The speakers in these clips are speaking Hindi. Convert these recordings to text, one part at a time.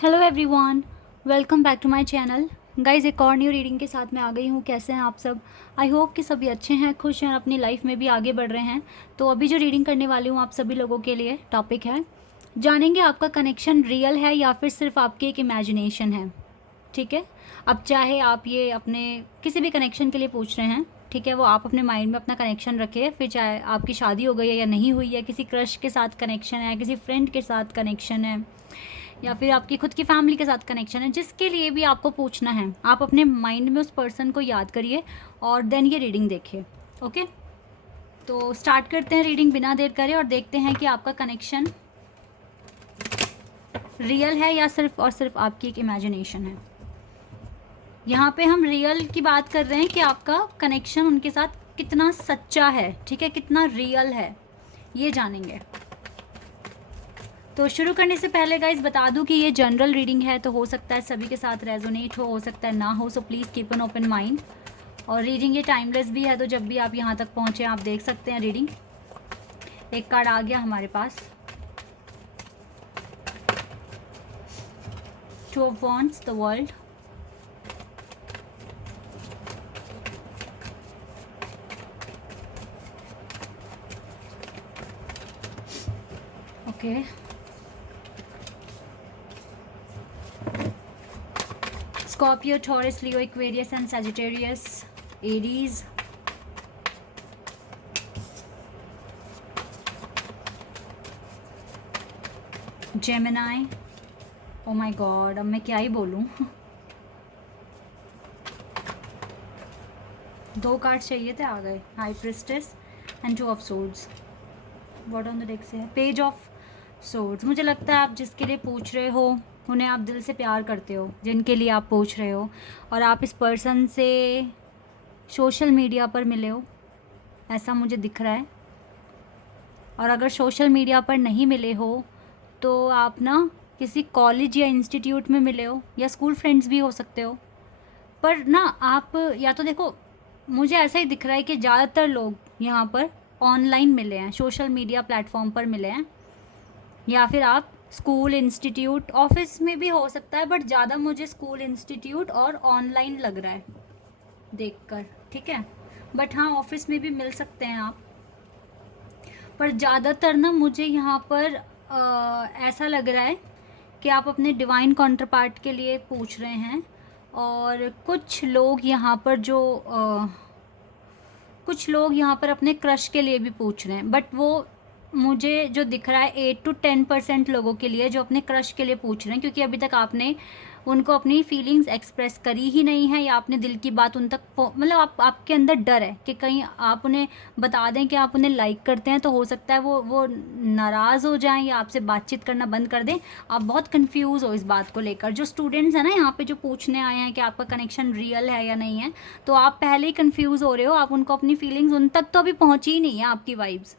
Hello everyone, welcome back to my channel. Guys, एक और न्यू रीडिंग के साथ मैं आ गई हूँ। कैसे हैं आप सब? आई होप कि सभी अच्छे हैं, खुश हैं, अपनी लाइफ में भी आगे बढ़ रहे हैं। तो अभी जो रीडिंग करने वाली हूँ आप सभी लोगों के लिए टॉपिक है, जानेंगे आपका कनेक्शन रियल है या फिर सिर्फ आपकी एक इमेजिनेशन है। ठीक है, अब चाहे आप ये अपने किसी भी कनेक्शन के लिए पूछ रहे हैं, ठीक है, वो आप अपने माइंड में अपना कनेक्शन रखें। फिर चाहे आपकी शादी हो गई है या नहीं हुई है, किसी क्रश के साथ कनेक्शन है, किसी फ्रेंड के साथ कनेक्शन है, या फिर आपकी खुद की फैमिली के साथ कनेक्शन है, जिसके लिए भी आपको पूछना है, आप अपने माइंड में उस पर्सन को याद करिए और देन ये रीडिंग देखिए। ओके, तो स्टार्ट करते हैं रीडिंग बिना देर करे और देखते हैं कि आपका कनेक्शन रियल है या सिर्फ और सिर्फ आपकी एक इमेजिनेशन है। यहाँ पे हम रियल की बात कर रहे हैं कि आपका कनेक्शन उनके साथ कितना सच्चा है, ठीक है, कितना रियल है, ये जानेंगे। तो शुरू करने से पहले गाइज बता दूं कि ये जनरल रीडिंग है, तो हो सकता है सभी के साथ रेजोनेट हो सकता है ना हो, so please keep an open mind. और रीडिंग ये टाइमलेस भी है, तो जब भी आप यहाँ तक पहुँचे आप देख सकते हैं रीडिंग। एक कार्ड आ गया हमारे पास, two of wands, the world. Okay, Scorpio, Taurus, Leo, Aquarius and Sagittarius, Aries, Gemini। Oh my god, अब मैं क्या ही बोलूं। दो कार्ड चाहिए थे, आ गए। High priestess and two of swords. What on the deck से है पेज ऑफ सोर्ड्स। मुझे लगता है आप जिसके लिए पूछ रहे हो उन्हें आप दिल से प्यार करते हो, जिनके लिए आप पूछ रहे हो, और आप इस पर्सन से सोशल मीडिया पर मिले हो, ऐसा मुझे दिख रहा है। और अगर सोशल मीडिया पर नहीं मिले हो तो आप ना किसी कॉलेज या इंस्टीट्यूट में मिले हो, या स्कूल फ्रेंड्स भी हो सकते हो। पर ना आप या तो देखो, मुझे ऐसा ही दिख रहा है कि ज़्यादातर लोग यहाँ पर ऑनलाइन मिले हैं, सोशल मीडिया प्लेटफॉर्म पर मिले हैं, या फिर आप स्कूल, इंस्टीट्यूट, ऑफिस में भी हो सकता है, बट ज़्यादा मुझे स्कूल, इंस्टीट्यूट और ऑनलाइन लग रहा है देखकर, ठीक है। बट हाँ, ऑफिस में भी मिल सकते हैं आप, पर ज़्यादातर ना मुझे यहाँ पर ऐसा लग रहा है कि आप अपने डिवाइन कॉन्ट्रपार्ट के लिए पूछ रहे हैं। और कुछ लोग यहाँ पर कुछ लोग यहाँ पर अपने क्रश के लिए भी पूछ रहे हैं, बट वो मुझे जो दिख रहा है 8 to 10% लोगों के लिए जो अपने क्रश के लिए पूछ रहे हैं, क्योंकि अभी तक आपने उनको अपनी फीलिंग्स एक्सप्रेस करी ही नहीं है, या आपने दिल की बात उन तक मतलब आपके अंदर डर है कि कहीं आप उन्हें बता दें कि आप उन्हें लाइक करते हैं, तो हो सकता है वो नाराज़ हो जाएं या आपसे बातचीत करना बंद कर दें। आप बहुत कंफ्यूज हो इस बात को लेकर। जो स्टूडेंट्स हैं ना यहाँ पे, जो पूछने आए हैं कि आपका कनेक्शन रियल है या नहीं है, तो आप पहले ही कंफ्यूज हो रहे हो। आप उनको अपनी फीलिंग्स, उन तक तो अभी पहुँची ही नहीं है आपकी वाइब्स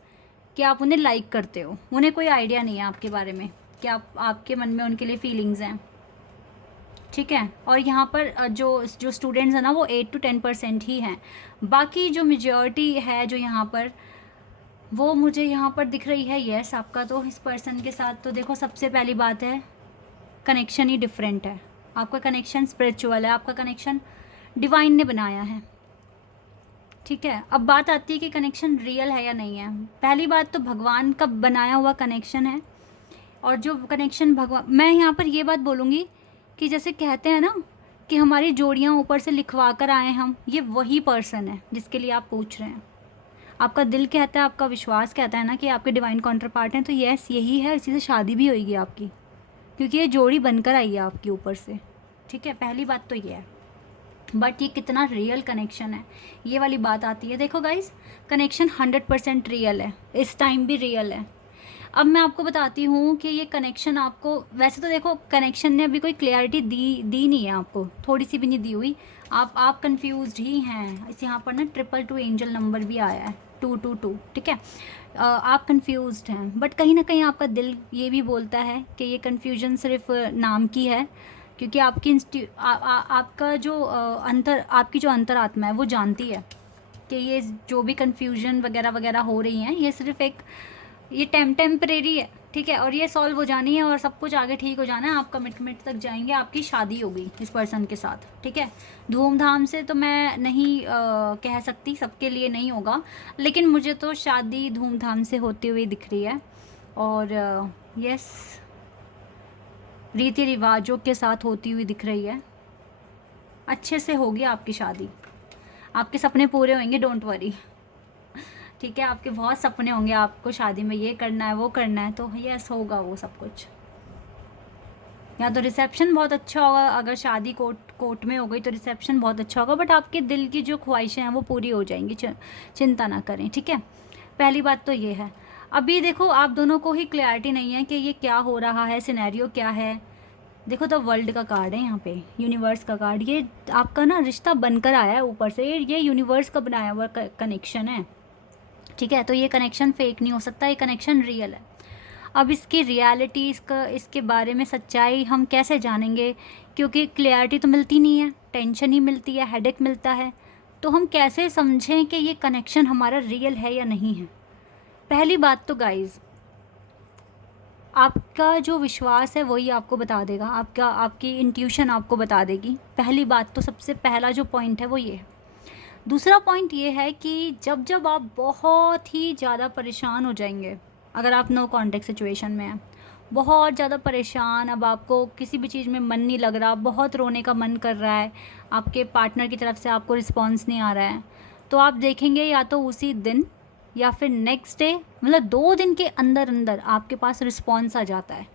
कि आप उन्हें लाइक करते हो। उन्हें कोई आइडिया नहीं है आपके बारे में कि आपके मन में उनके लिए फीलिंग्स हैं, ठीक है। और यहाँ पर जो स्टूडेंट्स हैं ना, वो 8 to 10% ही हैं। बाकी जो मेजॉरिटी है जो यहाँ पर, वो मुझे यहाँ पर दिख रही है येस आपका। तो इस पर्सन के साथ तो देखो, सबसे पहली बात है कनेक्शन ही डिफरेंट है। आपका कनेक्शन स्पिरिचुअल है, आपका कनेक्शन डिवाइन ने बनाया है, ठीक है। अब बात आती है कि कनेक्शन रियल है या नहीं है। पहली बात तो भगवान का बनाया हुआ कनेक्शन है, और जो कनेक्शन भगवान, मैं यहाँ पर ये बात बोलूँगी कि जैसे कहते हैं ना कि हमारी जोड़ियाँ ऊपर से लिखवा कर आए हम, ये वही पर्सन है जिसके लिए आप पूछ रहे हैं। आपका दिल कहता है, आपका विश्वास कहता है ना कि आपके डिवाइन काउंटर पार्ट हैं, तो यस यही है, इसी से शादी भी होगी आपकी, क्योंकि ये जोड़ी बनकर आई है आपके ऊपर से, ठीक है। पहली बात तो ये है। बट ये कितना रियल कनेक्शन है, ये वाली बात आती है। देखो गाइज, कनेक्शन 100% रियल है, इस टाइम भी रियल है। अब मैं आपको बताती हूँ कि ये कनेक्शन आपको, वैसे तो देखो कनेक्शन ने अभी कोई क्लियरिटी दी नहीं है आपको, थोड़ी सी भी नहीं दी हुई। आप कंफ्यूज्ड ही हैं। इस यहाँ पर ना 222 एंजल नंबर भी आया है, 222, ठीक है। आप कंफ्यूज्ड हैं, बट कहीं ना कहीं आपका दिल ये भी बोलता है कि ये कन्फ्यूजन सिर्फ नाम की है, क्योंकि आपका जो आपकी जो अंतरात्मा है वो जानती है कि ये जो भी कन्फ्यूजन वगैरह वगैरह हो रही हैं, ये सिर्फ एक ये टेम्परेरी है, ठीक है, और ये सॉल्व हो जानी है और सब कुछ आगे ठीक हो जाना है, आप कमिटमेंट तक जाएंगे, आपकी शादी होगी इस पर्सन के साथ। ठीक है, धूमधाम से तो मैं नहीं कह सकती, सबके लिए नहीं होगा, लेकिन मुझे तो शादी धूमधाम से होती हुई दिख रही है। और यस, रीति रिवाजों के साथ होती हुई दिख रही है। अच्छे से होगी आपकी शादी, आपके सपने पूरे होंगे, डोंट वरी। ठीक है, आपके बहुत सपने होंगे, आपको शादी में ये करना है वो करना है, तो यस होगा वो सब कुछ। या तो रिसेप्शन बहुत अच्छा होगा, अगर शादी कोर्ट में हो गई तो रिसेप्शन बहुत अच्छा होगा, बट आपके दिल की जो ख्वाहिशें हैं वो पूरी हो जाएंगी, चिंता ना करें। ठीक है, पहली बात तो ये है। अभी देखो आप दोनों को ही क्लैरिटी नहीं है कि ये क्या हो रहा है, सिनेरियो क्या है। देखो द वर्ल्ड का कार्ड है यहाँ पे, यूनिवर्स का कार्ड। ये आपका ना रिश्ता बनकर आया है ऊपर से, ये यूनिवर्स का बनाया हुआ कनेक्शन है। ठीक है, तो ये कनेक्शन फेक नहीं हो सकता, ये कनेक्शन रियल है। अब इसकी रियलिटी, इसके बारे में सच्चाई हम कैसे जानेंगे, क्योंकि क्लियरिटी तो मिलती नहीं है, टेंशन ही मिलती है, हेडेक मिलता है। तो हम कैसे समझें कि ये कनेक्शन हमारा रियल है या नहीं है। पहली बात तो गाइज़, आपका जो विश्वास है वही आपको बता देगा, आपकी इंट्यूशन आपको बता देगी। पहली बात तो, सबसे पहला जो पॉइंट है वो ये है। दूसरा पॉइंट ये है कि जब जब आप बहुत ही ज़्यादा परेशान हो जाएंगे, अगर आप नो कॉन्टेक्ट सिचुएशन में हैं, बहुत ज़्यादा परेशान, अब आपको किसी भी चीज़ में मन नहीं लग रहा, बहुत रोने का मन कर रहा है, आपके पार्टनर की तरफ से आपको रिस्पॉन्स नहीं आ रहा है, तो आप देखेंगे या तो उसी दिन या फिर नेक्स्ट डे, मतलब 2 दिन के अंदर अंदर आपके पास रिस्पॉन्स आ जाता है।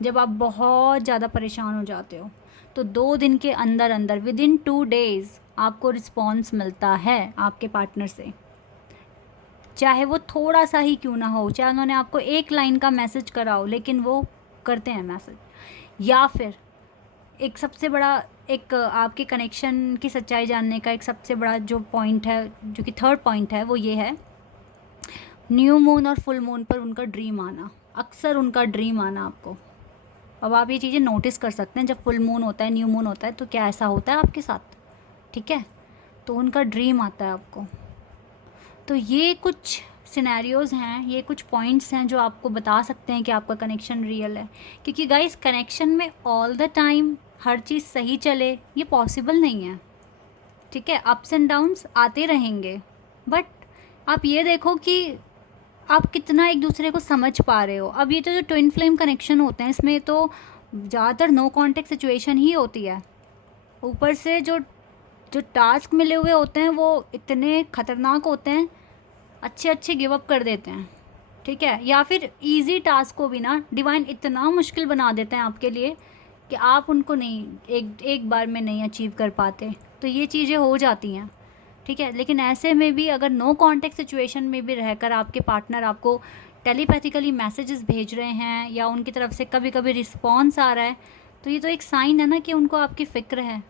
जब आप बहुत ज़्यादा परेशान हो जाते हो तो 2 दिन के अंदर अंदर, विद इन 2 डेज़ आपको रिस्पॉन्स मिलता है आपके पार्टनर से, चाहे वो थोड़ा सा ही क्यों ना हो, चाहे उन्होंने आपको 1 लाइन का मैसेज करा हो, लेकिन वो करते हैं मैसेज। या फिर एक सबसे बड़ा, एक आपके कनेक्शन की सच्चाई जानने का एक सबसे बड़ा जो पॉइंट है, जो कि थर्ड पॉइंट है, वो ये है, न्यू मून और फुल मून पर उनका ड्रीम आना, अक्सर उनका ड्रीम आना आपको। अब आप ये चीज़ें नोटिस कर सकते हैं, जब फुल मून होता है, न्यू मून होता है, तो क्या ऐसा होता है आपके साथ। ठीक है, तो उनका ड्रीम आता है आपको। तो ये कुछ सिनेरियोज़ हैं, ये कुछ पॉइंट्स हैं जो आपको बता सकते हैं कि आपका कनेक्शन रियल है। क्योंकि गाइस, कनेक्शन में ऑल द टाइम हर चीज़ सही चले ये पॉसिबल नहीं है। ठीक है, अप्स एंड डाउन्स आते रहेंगे, बट आप ये देखो कि आप कितना एक दूसरे को समझ पा रहे हो। अब ये तो जो ट्विन फ्लेम कनेक्शन होते हैं, इसमें तो ज़्यादातर नो कॉन्टेक्ट सिचुएशन ही होती है। ऊपर से जो जो टास्क मिले हुए होते हैं वो इतने ख़तरनाक होते हैं, अच्छे अच्छे गिव अप कर देते हैं। ठीक है, या फिर इजी टास्क को भी ना डिवाइन इतना मुश्किल बना देते हैं आपके लिए कि आप उनको नहीं, एक बार में नहीं अचीव कर पाते। तो ये चीज़ें हो जाती हैं। ठीक है, लेकिन ऐसे में भी अगर नो कॉन्टेक्ट सिचुएशन में भी रहकर आपके पार्टनर आपको टेलीपैथिकली मैसेजेस भेज रहे हैं या उनकी तरफ से कभी कभी रिस्पॉन्स आ रहा है, तो ये तो एक साइन है ना कि उनको आपकी फ़िक्र है।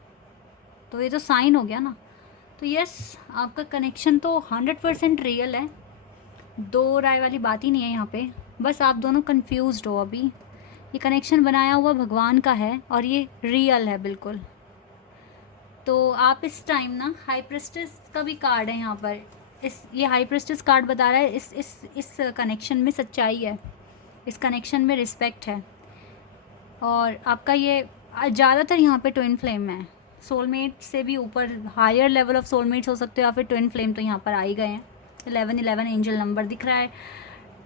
तो ये तो साइन हो गया ना। तो यस, आपका कनेक्शन तो 100% रियल है, 2 राय वाली बात ही नहीं है यहाँ पे। बस आप दोनों कंफ्यूज्ड हो अभी। ये कनेक्शन बनाया हुआ भगवान का है और ये रियल है बिल्कुल। तो आप इस टाइम ना, हाई प्रेस्टिस का भी कार्ड है यहाँ पर, ये हाई प्रेस्टिस कार्ड बता रहा है इस कनेक्शन में सच्चाई है, इस कनेक्शन में रिस्पेक्ट है। और आपका ये ज़्यादातर यहाँ पे ट्विन फ्लेम है, सोलमेट से भी ऊपर हायर लेवल ऑफ सोलमेट्स हो सकते हो, या फिर ट्विन फ्लेम तो यहाँ पर आ ही गए हैं। 1111 एंजल नंबर दिख रहा है,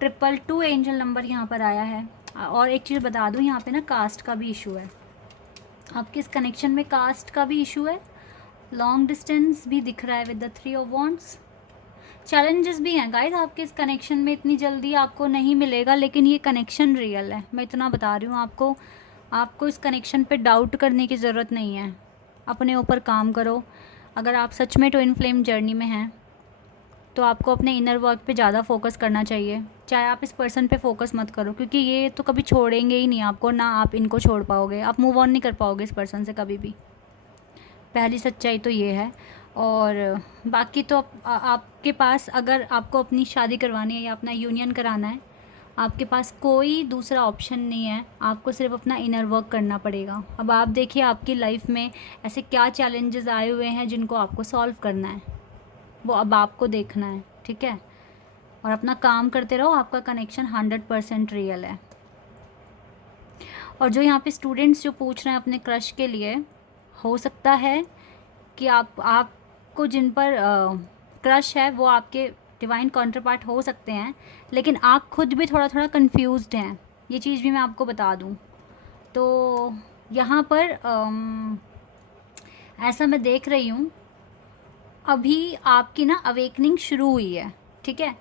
222 एंजल नंबर यहाँ पर आया है। और एक चीज़ बता दूँ, यहाँ पे ना कास्ट का भी इशू है, आपके इस कनेक्शन में कास्ट का भी इशू है। लॉन्ग डिस्टेंस भी दिख रहा है with the 3 of wands. Challenges भी हैं गाइस आपके इस कनेक्शन में, इतनी जल्दी आपको नहीं मिलेगा, लेकिन ये कनेक्शन रियल है, मैं इतना बता रही हूँ आपको। आपको इस कनेक्शन पे डाउट करने की ज़रूरत नहीं है, अपने ऊपर काम करो। अगर आप सच में ट्विन फ्लेम जर्नी में हैं तो आपको अपने इनर वर्क पे ज़्यादा फोकस करना चाहिए। चाहे आप इस पर्सन पे फोकस मत करो, क्योंकि ये तो कभी छोड़ेंगे ही नहीं आपको, ना आप इनको छोड़ पाओगे, आप मूव ऑन नहीं कर पाओगे इस पर्सन से कभी भी। पहली सच्चाई तो ये है। और बाकी तो आपके पास, अगर आपको अपनी शादी करवानी है या अपना यूनियन कराना है, आपके पास कोई दूसरा ऑप्शन नहीं है, आपको सिर्फ अपना इनर वर्क करना पड़ेगा। अब आप देखिए आपकी लाइफ में ऐसे क्या चैलेंजेस आए हुए हैं जिनको आपको सॉल्व करना है, वो अब आपको देखना है। ठीक है, और अपना काम करते रहो, आपका कनेक्शन 100% रियल है। और जो यहाँ पे स्टूडेंट्स जो पूछ रहे हैं अपने क्रश के लिए, हो सकता है कि आपको जिन पर क्रश है वो आपके डिवाइन काउंटर पार्ट हो सकते हैं, लेकिन आप खुद भी थोड़ा थोड़ा कंफ्यूज्ड हैं, ये चीज़ भी मैं आपको बता दूँ। तो यहाँ पर ऐसा मैं देख रही हूँ, अभी आपकी ना अवेकनिंग शुरू हुई है, ठीक है।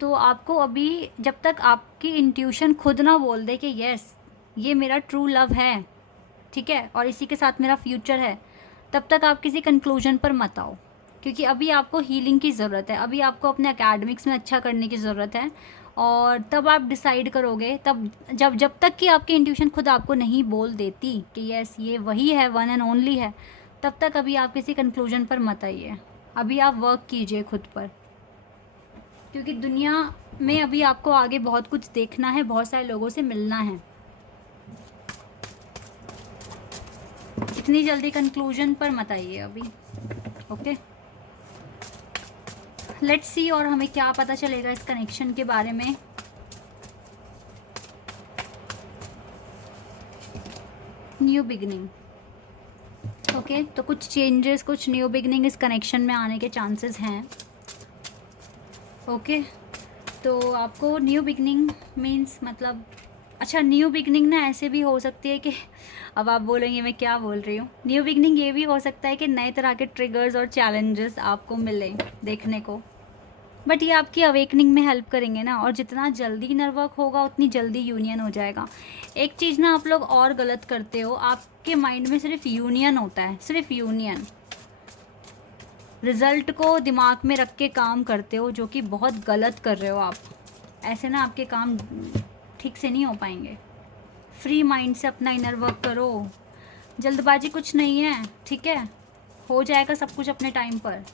तो आपको अभी जब तक आपकी इंट्यूशन खुद ना बोल दे कि यस ये मेरा ट्रू लव है, ठीक है, और इसी के साथ मेरा फ्यूचर है, तब तक आप किसी कंक्लूजन पर मत आओ, क्योंकि अभी आपको हीलिंग की ज़रूरत है, अभी आपको अपने एकेडमिक्स में अच्छा करने की ज़रूरत है। और तब आप डिसाइड करोगे, तब जब तक कि आपकी इंट्यूशन खुद आपको नहीं बोल देती कि यस ये वही है, वन एंड ओनली है, तब तक अभी आप किसी कंक्लूजन पर मत आइए। अभी आप वर्क कीजिए खुद पर, क्योंकि दुनिया में अभी आपको आगे बहुत कुछ देखना है, बहुत सारे लोगों से मिलना है। इतनी जल्दी कंक्लूजन पर मत आइए अभी, ओके। लेट्स सी और हमें क्या पता चलेगा इस कनेक्शन के बारे में। New beginning, okay. तो कुछ चेंजेस, कुछ न्यू बिगनिंग इस कनेक्शन में आने के चांसेस हैं, ओके। तो आपको न्यू बिगनिंग मीन्स मतलब, अच्छा न्यू बिगनिंग ना ऐसे भी हो सकती है कि अब आप बोलेंगे मैं क्या बोल रही हूँ। न्यू बिगनिंग ये भी हो सकता है कि नए तरह के ट्रिगर्स और चैलेंजेस आपको मिले देखने को, बट ये आपकी अवेकनिंग में हेल्प करेंगे ना, और जितना जल्दी इनर वर्क होगा उतनी जल्दी यूनियन हो जाएगा। एक चीज़ ना आप लोग और गलत करते हो, आपके माइंड में सिर्फ यूनियन होता है, सिर्फ यूनियन, रिज़ल्ट को दिमाग में रख के काम करते हो, जो कि बहुत गलत कर रहे हो आप। ऐसे ना आपके काम ठीक से नहीं हो पाएंगे। फ्री माइंड से अपना इनर वर्क करो, जल्दबाजी कुछ नहीं है, ठीक है, हो जाएगा सब कुछ अपने टाइम पर।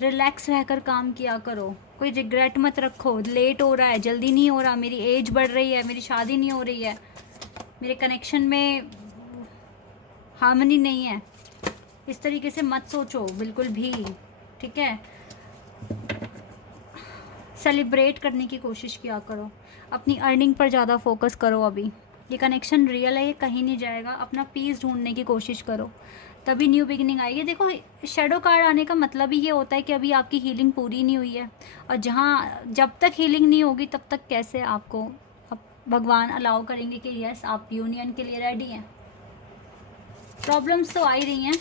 रिलैक्स रहकर काम किया करो, कोई रिग्रेट मत रखो, लेट हो रहा है, जल्दी नहीं हो रहा, मेरी एज बढ़ रही है, मेरी शादी नहीं हो रही है, मेरे कनेक्शन में हार्मनी नहीं है, इस तरीके से मत सोचो बिल्कुल भी, ठीक है। सेलिब्रेट करने की कोशिश किया करो, अपनी अर्निंग पर ज़्यादा फोकस करो। अभी ये कनेक्शन रियल है, ये कहीं नहीं जाएगा। अपना पीस ढूंढने की कोशिश करो, तभी न्यू बिगिनिंग आएगी। देखो शेडो कार्ड आने का मतलब ही ये होता है कि अभी आपकी हीलिंग पूरी नहीं हुई है, और जब तक हीलिंग नहीं होगी तब तक कैसे आपको भगवान अलाउ करेंगे कि यस आप यूनियन के लिए रेडी हैं। प्रॉब्लम्स तो आ ही रही हैं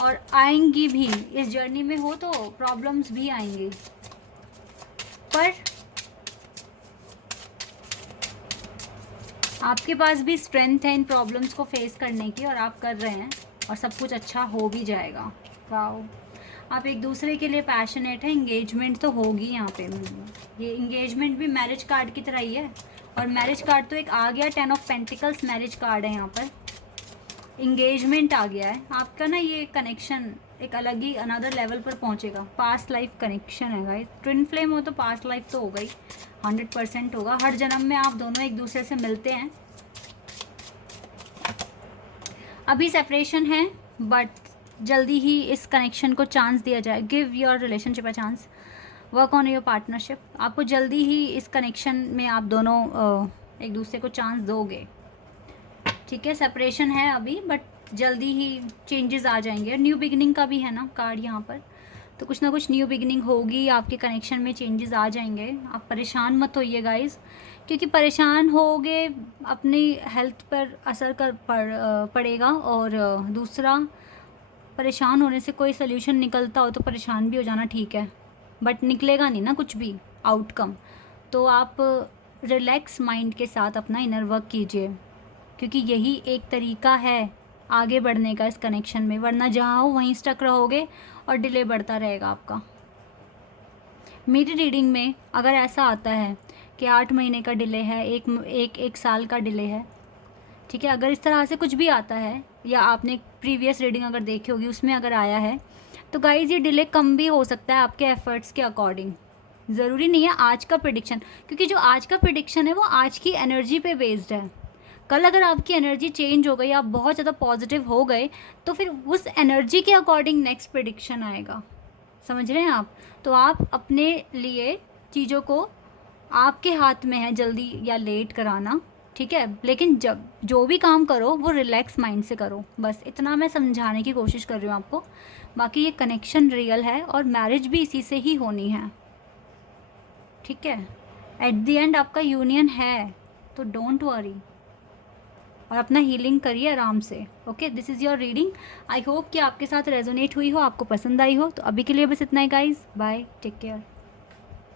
और आएंगी भी, इस जर्नी में हो तो प्रॉब्लम्स भी आएंगी, पर आपके पास भी स्ट्रेंथ है इन प्रॉब्लम्स को फेस करने की, और आप कर रहे हैं, और सब कुछ अच्छा हो भी जाएगा। वाओ, आप एक दूसरे के लिए पैशनेट है, इंगेजमेंट तो होगी यहाँ पे। ये इंगेजमेंट भी मैरिज कार्ड की तरह ही है, और मैरिज कार्ड तो एक आ गया, 10 ऑफ पेंटिकल्स मैरिज कार्ड है, यहाँ पर इंगेजमेंट आ गया है आपका ना। ये कनेक्शन एक अलग ही अनदर लेवल पर पहुँचेगा। पास्ट लाइफ कनेक्शन है गाइस, ट्विन फ्लेम हो तो पास्ट लाइफ तो होगा ही, 100% होगा। हर जन्म में आप दोनों एक दूसरे से मिलते हैं। अभी सेपरेशन है, बट जल्दी ही इस कनेक्शन को चांस दिया जाए। Give your relationship a chance, work on your partnership. आपको जल्दी ही इस कनेक्शन में आप दोनों एक दूसरे को चांस दोगे, ठीक है। सेपरेशन है अभी, बट जल्दी ही चेंजेस आ जाएंगे। न्यू बिगिनिंग का भी है ना कार्ड यहाँ पर, तो कुछ ना कुछ न्यू बिगिनिंग होगी, आपके कनेक्शन में चेंजेस आ जाएंगे। आप परेशान मत होइए गाइस, क्योंकि परेशान होगे अपनी हेल्थ पर असर पड़ेगा। और दूसरा, परेशान होने से कोई सोल्यूशन निकलता हो तो परेशान भी हो जाना ठीक है, बट निकलेगा नहीं ना कुछ भी आउटकम। तो आप रिलैक्स माइंड के साथ अपना इनर वर्क कीजिए, क्योंकि यही एक तरीका है आगे बढ़ने का इस कनेक्शन में, वरना जहाँ हो वहीं स्टक रहोगे और डिले बढ़ता रहेगा आपका। मेरी रीडिंग में अगर ऐसा आता है कि 8 महीने का डिले है, एक साल का डिले है, ठीक है, अगर इस तरह से कुछ भी आता है, या आपने प्रीवियस रीडिंग अगर देखी होगी उसमें अगर आया है, तो गाइज ये डिले कम भी हो सकता है आपके एफर्ट्स के अकॉर्डिंग। ज़रूरी नहीं है आज का प्रिडिक्शन, क्योंकि जो आज का प्रिडिक्शन है वो आज की एनर्जी पे बेस्ड है। कल अगर आपकी एनर्जी चेंज हो गई, आप बहुत ज़्यादा पॉजिटिव हो गए, तो फिर उस एनर्जी के अकॉर्डिंग नेक्स्ट प्रिडिक्शन आएगा। समझ रहे हैं आप? तो आप अपने लिए चीज़ों को आपके हाथ में है जल्दी या लेट कराना, ठीक है? लेकिन जब जो भी काम करो वो रिलैक्स माइंड से करो, बस इतना मैं समझाने की कोशिश कर रही हूँ आपको। बाकी ये कनेक्शन रियल है और मैरिज भी इसी से ही होनी है, ठीक है? एट द एंड आपका यूनियन है, तो डोंट वरी और अपना हीलिंग करिए आराम से। Okay, this is your reading. I hope कि आपके साथ रेजोनेट हुई हो, आपको पसंद आई हो। तो अभी के लिए बस इतना ही गाइज, बाय, टेक केयर।